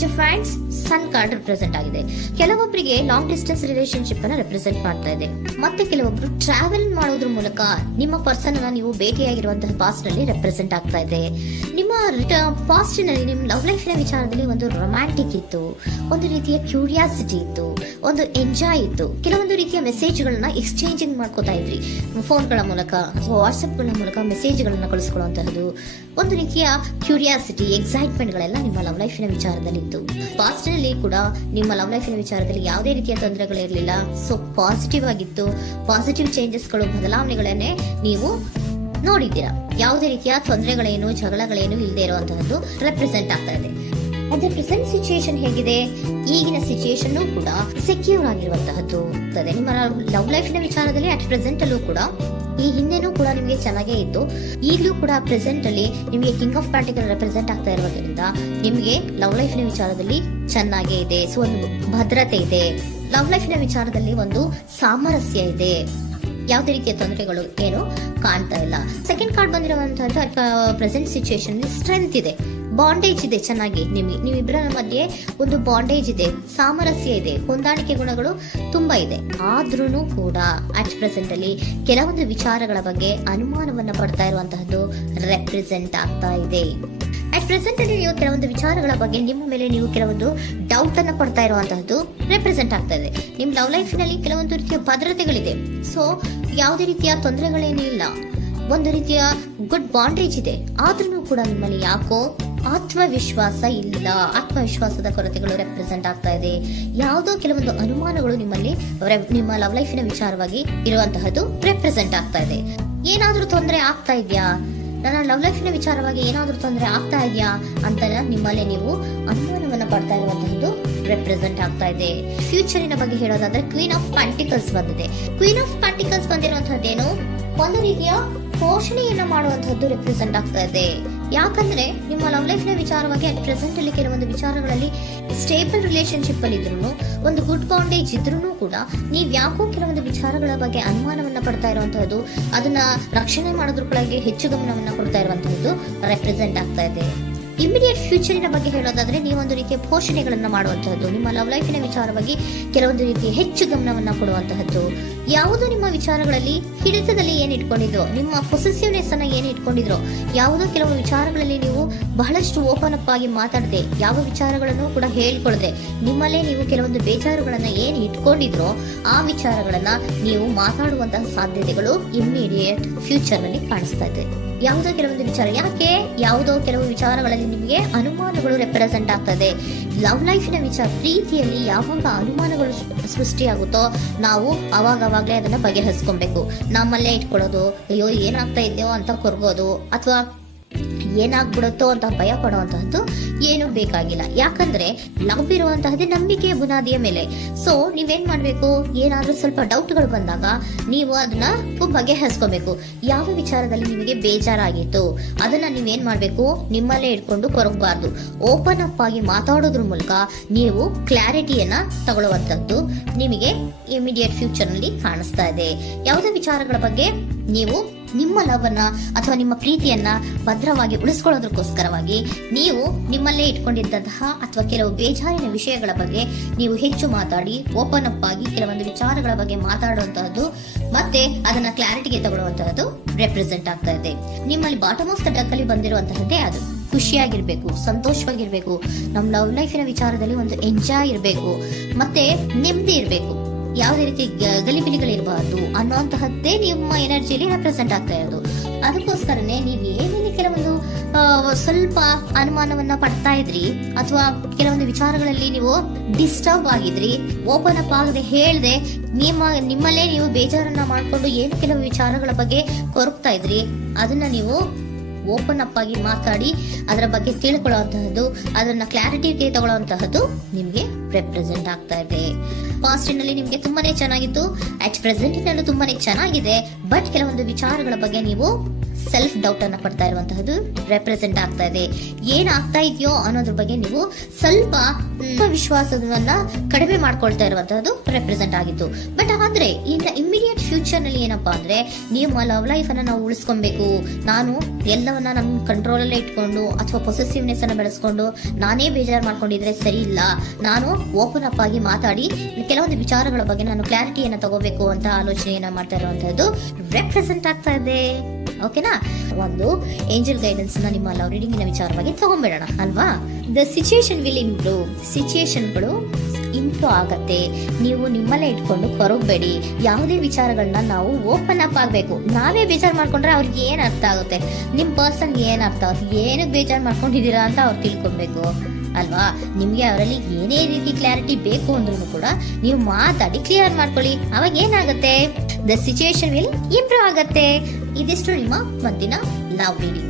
Page of hands sun card represent ಆಗಿದೆ. ಕೆಲವೊಬ್ಬರಿಗೆ long distance relationship ಅನ್ನ ರೆಪ್ರೆಸೆಂಟ್ ಮಾಡ್ತಾ ಇದೆ. ಮತ್ತೆ ಕೆಲವೊಬ್ರು ಟ್ರಾವೆಲ್ ಮಾಡೋದ್ರ ಮೂಲಕ ನಿಮ್ಮ ಪರ್ಸನ್ ಅನ್ನ ನೀವು ಭೇಟಿಯಾಗಿರುವಂತಹ ಪಾಸ್ಟ್ ನಲ್ಲಿ ರೆಪ್ರೆಸೆಂಟ್ ಆಗ್ತಾ ಇದೆ. ನಿಮ್ಮ ಪಾಸ್ಟ್ ನಲ್ಲಿ ನಿಮ್ಮ ಲವ್ ಲೈಫ್ ನ ವಿಚಾರದಲ್ಲಿ ಒಂದು ರೊಮ್ಯಾಂಟಿಕ್ ಇತ್ತು, ಒಂದು ರೀತಿಯ ಕ್ಯೂರಿಯಾಸಿಟಿ ಇತ್ತು, ಒಂದು ಎಂಜಾಯ್ ಇತ್ತು. ಕೆಲವೊಂದು ರೀತಿಯ ಮೆಸೇಜ್ ಗಳನ್ನ ಎಕ್ಸ್ಚೇಂಜಿಂಗ್ ಮಾಡ್ಕೋತಾ ಇದ್ರಿ, ಫೋನ್ಗಳ ಮೂಲಕ ಅಥವಾ ವಾಟ್ಸ್ಆಪ್ ಗಳ ಮೂಲಕ ಮೆಸೇಜ್ ಗಳನ್ನ ಕಳಿಸ್ಕೊಳ್ಳುವಂತಹದ್ದು, ಒಂದು ರೀತಿಯ ಕ್ಯೂರಿಯಾಸಿಟಿ, ಎಕ್ಸೈಟ್ಮೆಂಟ್ ಗಳೆಲ್ಲ ನಿಮ್ಮ ಲವ್ ಲೈಫಿನ ವಿಚಾರದಲ್ಲಿ ಇತ್ತು. ಪಾಸ್ಟ್ ನಲ್ಲಿ ಕೂಡ ನಿಮ್ಮ ಲವ್ ಲೈಫಿನ ವಿಚಾರದಲ್ಲಿ ಯಾವುದೇ ರೀತಿಯ ತೊಂದರೆಗಳಿರಲಿಲ್ಲ. ಸೊ ಪಾಸಿಟಿವ್ ಆಗಿತ್ತು. ಪಾಸಿಟಿವ್ ಚೇಂಜಸ್ಗಳು, ಬದಲಾವಣೆಗಳನ್ನೇ ನೀವು ನೋಡಿದ್ದೀರಾ. ಯಾವುದೇ ರೀತಿಯ ತೊಂದರೆಗಳೇನು, ಜಗಳಗಳೇನು ಇಲ್ಲದೆ ಇರುವಂತಹದ್ದು ರೆಪ್ರೆಸೆಂಟ್ ಆಗ್ತಾ ಇದೆ. ಅದೇ ಪ್ರೆಸೆಂಟ್ ಸಿಚುಯೇಷನ್ ಹೇಗಿದೆ? ಈಗಿನ ಸಿಚುಯೇಷನ್ ಕೂಡ ಸೆಕ್ಯೂರ್ ಆಗಿರುವಂತಹದ್ದು. ನಿಮ್ಮ ಲವ್ ಲೈಫಿನ ವಿಚಾರದಲ್ಲಿ ಅಟ್ ಪ್ರೆಸೆಂಟ್ ಅಲ್ಲೂ ಕೂಡ, ಈ ಹಿಂದೆನೂ ಕೂಡ ನಿಮಗೆ ಚೆನ್ನಾಗೇ ಇತ್ತು, ಈಗಲೂ ಕೂಡ ಪ್ರೆಸೆಂಟ್ ಅಲ್ಲಿ ನಿಮಗೆ ಕಿಂಗ್ ಆಫ್ ಪ್ಯಾಂಟಿಕಲ್ ರೆಪ್ರೆಸೆಂಟ್ ಆಗ್ತಾ ಇರೋದ್ರಿಂದ ನಿಮಗೆ ಲವ್ ಲೈಫಿನ ವಿಚಾರದಲ್ಲಿ ಚೆನ್ನಾಗೇ ಇದೆ. ಸೊ ಒಂದು ಭದ್ರತೆ ಇದೆ. ಲವ್ ಲೈಫಿನ ವಿಚಾರದಲ್ಲಿ ಒಂದು ಸಾಮರಸ್ಯ ಇದೆ. ಯಾವುದೇ ರೀತಿಯ ತೊಂದರೆಗಳು ಏನು ಕಾಣ್ತಾ ಇಲ್ಲ. ಸೆಕೆಂಡ್ ಕಾರ್ಡ್ ಬಂದಿರುವಂತಹದ್ದು ಪ್ರೆಸೆಂಟ್ ಸಿಚುಯೇಷನ್ ಸ್ಟ್ರೆಂತ್ ಇದೆ, ಬಾಂಡೇಜ್ ಇದೆ. ಚೆನ್ನಾಗಿ ನೀವಿಬ್ಬರ ಮಧ್ಯೆ ಒಂದು ಬಾಂಡೇಜ್ ಇದೆ, ಸಾಮರಸ್ಯ ಇದೆ, ಹೊಂದಾಣಿಕೆ ಗುಣಗಳು ತುಂಬಾ ಇದೆ. ಆದ್ರೂ ಕೂಡ ಅಟ್ ಪ್ರೆಸೆಂಟ್ ಅಲ್ಲಿ ಕೆಲವೊಂದು ವಿಚಾರಗಳ ಬಗ್ಗೆ ಅನುಮಾನವನ್ನ ಪಡ್ತಾ ಇರುವಂತಹದ್ದು ರೆಪ್ರೆಸೆಂಟ್ ಆಗ್ತಾ ಇದೆ. ಅಟ್ ಪ್ರೆಸೆಂಟ್ ಅಲ್ಲಿ ನೀವು ಕೆಲವೊಂದು ವಿಚಾರಗಳ ಬಗ್ಗೆ ನಿಮ್ಮ ಮೇಲೆ ನೀವು ಕೆಲವೊಂದು ಡೌಟ್ ಅನ್ನ ಪಡ್ತಾ ಇರುವಂತಹದ್ದು ರೆಪ್ರೆಸೆಂಟ್ ಆಗ್ತಾ ಇದೆ. ನಿಮ್ ಲವ್ ಲೈಫ್ ನಲ್ಲಿ ಕೆಲವೊಂದು ರೀತಿಯ ಭದ್ರತೆಗಳಿದೆ. ಸೊ ಯಾವುದೇ ರೀತಿಯ ತೊಂದರೆಗಳೇನೂ ಇಲ್ಲ, ಒಂದು ರೀತಿಯ ಗುಡ್ ಬಾಂಡೇಜ್ ಇದೆ. ಆದ್ರೂ ಕೂಡ ನಿಮ್ಮಲ್ಲಿ ಯಾಕೋ ಆತ್ಮವಿಶ್ವಾಸ ಇಲ್ಲ, ಆತ್ಮವಿಶ್ವಾಸದ ಕೊರತೆಗಳು ರೆಪ್ರೆಸೆಂಟ್ ಆಗ್ತಾ ಇದೆ. ಯಾವುದೋ ಕೆಲವೊಂದು ಅನುಮಾನಗಳು ನಿಮ್ಮಲ್ಲಿ ನಿಮ್ಮ ಲವ್ ಲೈಫಿನ ವಿಚಾರವಾಗಿ ಇರುವಂತಹದ್ದು ರೆಪ್ರೆಸೆಂಟ್ ಆಗ್ತಾ ಇದೆ. ಏನಾದ್ರೂ ತೊಂದರೆ ಆಗ್ತಾ ಇದೆಯಾ, ನನ್ನ ಲವ್ ಲೈಫಿನ ವಿಚಾರವಾಗಿ ಏನಾದ್ರೂ ತೊಂದರೆ ಆಗ್ತಾ ಇದೆಯಾ ಅಂತ ನಿಮ್ಮಲ್ಲಿ ನೀವು ಅನುಮಾನವನ್ನ ಪಡ್ತಾ ಇರುವಂತಹದ್ದು ರೆಪ್ರೆಸೆಂಟ್ ಆಗ್ತಾ ಇದೆ. ಫ್ಯೂಚರಿನ ಬಗ್ಗೆ ಹೇಳೋದಾದ್ರೆ ಕ್ವೀನ್ ಆಫ್ ಪ್ಯಾಂಟಿಕಲ್ಸ್ ಬಂದಿದೆ. ಕ್ವೀನ್ ಆಫ್ ಪ್ಯಾಂಟಿಕಲ್ಸ್ ಬಂದಿರುವಂತಹದ್ದೇನು, ಒಂದು ರೀತಿಯ ಪೋಷಣೆಯನ್ನ ಮಾಡುವಂತಹದ್ದು ರೆಪ್ರೆಸೆಂಟ್ ಆಗ್ತಾ ಇದೆ. ಯಾಕಂದ್ರೆ ನಿಮ್ಮ ಲವ್ ಲೈಫ್ ನ ವಿಚಾರವಾಗಿ ಅಟ್ ಪ್ರೆಸೆಂಟ್ ಅಲ್ಲಿ ಕೆಲವೊಂದು ವಿಚಾರಗಳಲ್ಲಿ ಸ್ಟೇಬಲ್ ರಿಲೇಶನ್ಶಿಪ್ ಅಲ್ಲಿ ಇದ್ರು, ಒಂದು ಗುಡ್ ಬಾಂಡೇಜ್ ಇದ್ರೂ ಕೂಡ ನೀವ್ ಯಾಕೋ ಕೆಲವೊಂದು ವಿಚಾರಗಳ ಬಗ್ಗೆ ಅನುಮಾನವನ್ನ ಪಡ್ತಾ ಇರುವಂತಹದ್ದು, ಅದನ್ನ ರಕ್ಷಣೆ ಮಾಡೋದ್ರೊಳಗೆ ಹೆಚ್ಚು ಗಮನವನ್ನ ಕೊಡ್ತಾ ಇರುವಂತಹದ್ದು ರೆಪ್ರೆಸೆಂಟ್ ಆಗ್ತಾ ಇದೆ. ಇಮಿಡಿಯೇಟ್ ಫ್ಯೂಚರಿನ ಬಗ್ಗೆ ಹೇಳೋದಾದ್ರೆ ನೀವೊಂದು ರೀತಿಯ ಪೋಷಣೆಗಳನ್ನ ಮಾಡುವಂತಹದ್ದು, ನಿಮ್ಮ ಲವ್ ಲೈಫಿನ ವಿಚಾರವಾಗಿ ಕೆಲವೊಂದು ರೀತಿಯ ಹೆಚ್ಚು ಗಮನವನ್ನ ಕೊಡುವಂತಹದ್ದು, ಯಾವುದೋ ನಿಮ್ಮ ವಿಚಾರಗಳಲ್ಲಿ ಹಿಡಿತದಲ್ಲಿ ಏನ್ ಇಟ್ಕೊಂಡಿದ್ರೋ, ನಿಮ್ಮ ಪೊಸೆಸಿವ್ನೆಸ್ ಅನ್ನ ಏನ್ ಇಟ್ಕೊಂಡಿದ್ರೋ, ಯಾವುದೋ ಕೆಲವು ವಿಚಾರಗಳಲ್ಲಿ ನೀವು ಬಹಳಷ್ಟು ಓಪನ್ ಅಪ್ ಆಗಿ ಮಾತಾಡದೆ, ಯಾವ ವಿಚಾರಗಳನ್ನು ಕೂಡ ಹೇಳ್ಕೊಳ್ದೆ, ನಿಮ್ಮಲ್ಲೇ ನೀವು ಕೆಲವೊಂದು ಬೇಜಾರುಗಳನ್ನ ಏನ್ ಇಟ್ಕೊಂಡಿದ್ರೋ ಆ ವಿಚಾರಗಳನ್ನ ನೀವು ಮಾತಾಡುವಂತಹ ಸಾಧ್ಯತೆಗಳು ಇಮಿಡಿಯೇಟ್ ಫ್ಯೂಚರ್ ನಲ್ಲಿ ಕಾಣಿಸ್ತಾ ಇದೆ. ಯಾವುದೋ ಕೆಲವೊಂದು ವಿಚಾರ, ಯಾಕೆ ಯಾವುದೋ ಕೆಲವು ವಿಚಾರಗಳಲ್ಲಿ ನಿಮಗೆ ಅನುಮಾನಗಳು ರೆಪ್ರೆಸೆಂಟ್ ಆಗ್ತದೆ. ಲವ್ ಲೈಫಿನ ವಿಚಾರ, ಪ್ರೀತಿಯಲ್ಲಿ ಯಾವಾಗ ಅನುಮಾನಗಳು ಸೃಷ್ಟಿಯಾಗುತ್ತೋ ನಾವು ಅವಾಗವಾಗ್ಲೇ ಅದನ್ನ ಬಗೆಹರಿಸ್ಕೊಬೇಕು. ನಮ್ಮಲ್ಲೇ ಇಟ್ಕೊಳ್ಳೋದು, ಅಯ್ಯೋ ಏನಾಗ್ತಾ ಇದೆಯೋ ಅಂತ ಕೊರ್ಗೋದು, ಅಥವಾ ಏನಾಗ್ಬಿಡುತ್ತೋ ಅಂತ ಭಯ ಪಡುವಂತಹದ್ದು ಏನು ಬೇಕಾಗಿಲ್ಲ. ಯಾಕಂದ್ರೆ ಲವ್ ಇರುವಂತಹದ್ದೇ ನಂಬಿಕೆಯ ಬುನಾದಿಯ ಮೇಲೆ. ಸೊ ನೀವೇನ್ ಮಾಡ್ಬೇಕು, ಏನಾದ್ರೂ ಸ್ವಲ್ಪ ಡೌಟ್ಗಳು ಬಂದಾಗ ನೀವು ಅದನ್ನ ಬಗೆಹರಿಸ್ಕೋಬೇಕು. ಯಾವ ವಿಚಾರದಲ್ಲಿ ನಿಮಗೆ ಬೇಜಾರಾಗಿತ್ತು ಅದನ್ನ ನೀವೇನ್ ಮಾಡ್ಬೇಕು, ನಿಮ್ಮಲ್ಲೇ ಇಟ್ಕೊಂಡು ಕೊರಗಬಾರ್ದು. ಓಪನ್ ಅಪ್ ಆಗಿ ಮಾತಾಡೋದ್ರ ಮೂಲಕ ನೀವು ಕ್ಲಾರಿಟಿಯನ್ನ ತಗೊಳ್ಳುವಂತದ್ದು ನಿಮಗೆ ಇಮಿಡಿಯೇಟ್ ಫ್ಯೂಚರ್ ನಲ್ಲಿ ಕಾಣಿಸ್ತಾ ಇದೆ. ಯಾವುದೇ ವಿಚಾರಗಳ ಬಗ್ಗೆ ನೀವು ನಿಮ್ಮ ಲವ್ ಅನ್ನ ಅಥವಾ ನಿಮ್ಮ ಪ್ರೀತಿಯನ್ನ ಭದ್ರವಾಗಿ ಉಳಿಸ್ಕೊಳ್ಳೋದಕ್ಕೋಸ್ಕರವಾಗಿ ನೀವು ನಿಮ್ಮಲ್ಲೇ ಇಟ್ಕೊಂಡಿದ್ದಂತಹ ಅಥವಾ ಕೆಲವು ಬೇಜಾರಿನ ವಿಷಯಗಳ ಬಗ್ಗೆ ನೀವು ಹೆಚ್ಚು ಮಾತಾಡಿ, ಓಪನ್ ಅಪ್ ಆಗಿ ಕೆಲವೊಂದು ವಿಚಾರಗಳ ಬಗ್ಗೆ ಮಾತಾಡುವಂತಹದ್ದು ಮತ್ತೆ ಅದನ್ನ ಕ್ಲಾರಿಟಿಗೆ ತಗೊಳ್ಳುವಂತಹದ್ದು ರೆಪ್ರೆಸೆಂಟ್ ಆಗ್ತಾ ಇದೆ. ನಿಮ್ಮಲ್ಲಿ ಬಾಟಮ್ ಆಫ್ ದ ಡಕ್ ಅಲ್ಲಿ ಬಂದಿರುವಂತಹದ್ದೇ ಅದು. ಖುಷಿಯಾಗಿರ್ಬೇಕು, ಸಂತೋಷವಾಗಿರ್ಬೇಕು, ನಮ್ಮ ಲವ್ ಲೈಫಿನ ವಿಚಾರದಲ್ಲಿ ಒಂದು ಎಂಜಾಯ್ ಇರಬೇಕು, ಮತ್ತೆ ನೆಮ್ಮದಿ ಇರಬೇಕು, ಯಾವುದೇ ರೀತಿ ಗಲಿಬಿಲಿಗಳಿರಬಾರ್ದು ಅನ್ನುವಂತಹದ್ದೇ ನಿಮ್ಮ ಎನರ್ಜಿಯಲ್ಲಿ ರೆಪ್ರೆಸೆಂಟ್ ಆಗ್ತಾ ಇರೋದು. ಅದಕ್ಕೋಸ್ಕರನೇ ನೀವು ಏನೇನು ಕೆಲವೊಂದು ಸ್ವಲ್ಪ ಅನುಮಾನವನ್ನ ಪಡ್ತಾ ಇದ್ರಿ ಅಥವಾ ಕೆಲವೊಂದು ವಿಚಾರಗಳಲ್ಲಿ ನೀವು ಡಿಸ್ಟರ್ಬ್ ಆಗಿದ್ರಿ, ಓಪನ್ ಅಪ್ ಆಗದೆ ಹೇಳ್ದೆ ನಿಮ್ಮಲ್ಲೇ ನೀವು ಬೇಜಾರನ್ನ ಮಾಡ್ಕೊಂಡು ಏನು ಕೆಲವು ವಿಚಾರಗಳ ಬಗ್ಗೆ ಕೊರಗ್ತಾ ಇದ್ರಿ, ಅದನ್ನ ನೀವು ಓಪನ್ ಅಪ್ ಆಗಿ ಮಾತಾಡಿ ಅದರ ಬಗ್ಗೆ ತಿಳ್ಕೊಳ್ಳುವಂತಹದ್ದು, ಅದನ್ನ ಕ್ಲಾರಿಟಿಗೆ ತಗೊಳ್ಳುವಂತಹದ್ದು ನಿಮ್ಗೆ ರೆಪ್ರೆಸೆಂಟ್ ಆಗ್ತಾ ಇದೆ. ಪಾಸ್ಟ್ ನಲ್ಲಿ ನಿಮ್ಗೆ ತುಂಬಾನೇ ಚೆನ್ನಾಗಿತ್ತು, ಅಟ್ ಪ್ರೆಸೆಂಟ್ ನಲ್ಲೂ ತುಂಬಾನೇ ಚೆನ್ನಾಗಿದೆ. ಬಟ್ ಕೆಲವೊಂದು ವಿಚಾರಗಳ ಬಗ್ಗೆ ನೀವು ಸೆಲ್ಫ್ ಡೌಟ್ ಅನ್ನ ಪಡ್ತಾ ಇರುವಂತಹದ್ದು ರೆಪ್ರೆಸೆಂಟ್ ಆಗ್ತಾ ಇದೆ. ಏನಾಗ್ತಾ ಇದೆಯೋ ಅನ್ನೋದ್ರ ಬಗ್ಗೆ ನೀವು ಸ್ವಲ್ಪ ವಿಶ್ವಾಸವನ್ನ ಕಡಿಮೆ ಮಾಡ್ಕೊಳ್ತಾ ಇರುವಂತಹದ್ದು ರೆಪ್ರೆಸೆಂಟ್ ಆಗಿತ್ತು. ಬಟ್ ಆದ್ರೆ ಇಮಿಡಿಯೇಟ್ ಫ್ಯೂಚರ್ ನಲ್ಲಿ ಏನಪ್ಪಾ ಅಂದ್ರೆ, ನಿಮ್ಮ ಲವ್ ಲೈಫ್ ಅನ್ನ ನಾವು ಉಳಿಸ್ಕೊಬೇಕು, ನಾನು ಎಲ್ಲವನ್ನ ನಮ್ಮ ಕಂಟ್ರೋಲ್ ಅಲ್ಲೇ ಇಟ್ಕೊಂಡು ಅಥವಾ ಪೊಸೆಸಿವ್ನೆಸ್ ಅನ್ನ ಬೆಳೆಸ್ಕೊಂಡು ನಾನೇ ಬೇಜಾರು ಮಾಡ್ಕೊಂಡಿದ್ರೆ ಸರಿ ಇಲ್ಲ, ನಾನು ಓಪನ್ ಅಪ್ ಆಗಿ ಮಾತಾಡಿ ಕೆಲವೊಂದು ವಿಚಾರಗಳ ಬಗ್ಗೆ ನಾನು ಕ್ಲಾರಿಟಿಯನ್ನ ತಗೋಬೇಕು ಅಂತ ಆಲೋಚನೆಯನ್ನ ಮಾಡ್ತಾ ಇರುವಂತಹದ್ದು ರೆಪ್ರೆಸೆಂಟ್ ಆಗ್ತಾ ಇದೆ. ಓಕೆನಾ, ಒಂದು ಏಂಜಲ್ ಗೈಡೆನ್ಸ್ ನ ನಿಮ್ಮ ಲವ್ ರೀಡಿಂಗ್ ವಿಚಾರವಾಗಿ ತಗೊಂಡ್ಬಿಡೋಣ ಅಲ್ವಾ. ದ ಸಿಚುಯೇಷನ್ ವಿಲ್ ಇಂಪ್ರೂವ್, ಸಿಚುಯೇಷನ್ಗಳು ಇಂಪ್ರೂವ್ ಆಗತ್ತೆ. ನೀವು ನಿಮ್ಮಲ್ಲೇ ಇಟ್ಕೊಂಡು ಹೊರಗಬೇಡಿ. ಯಾವುದೇ ವಿಚಾರಗಳನ್ನ ನಾವು ಓಪನ್ ಅಪ್ ಆಗ್ಬೇಕು. ನಾವೇ ಬೇಜಾರು ಮಾಡ್ಕೊಂಡ್ರೆ ಅವ್ರಿಗೆ ಏನ್ ಅರ್ಥ ಆಗುತ್ತೆ, ನಿಮ್ ಪರ್ಸನ್ಗೆ ಏನ್ ಅರ್ಥ ಆಗುತ್ತೆ, ಏನಕ್ಕೆ ಬೇಜಾರು ಮಾಡ್ಕೊಂಡಿದ್ದೀರಾ ಅಂತ ಅವ್ರು ತಿಳ್ಕೊಬೇಕು ಅಲ್ವಾ. ನಿಮ್ಗೆ ಅವರಲ್ಲಿ ಏನೇ ರೀತಿ ಕ್ಲಾರಿಟಿ ಬೇಕು ಅಂದ್ರೂ ಕೂಡ ನೀವು ಮಾತಾಡಿ ಕ್ಲಿಯರ್ ಮಾಡ್ಕೊಳ್ಳಿ. ಅವಾಗ ಏನಾಗುತ್ತೆ, ದ ಸಿಚುಯೇಷನ್ ವಿಲ್ ಇಂಪ್ರೂವ್ ಆಗತ್ತೆ. ಇದಿಷ್ಟು ನಿಮ್ಮ ಮತ್ತಿನ ಲವ್ ರೀಡಿಂಗ್.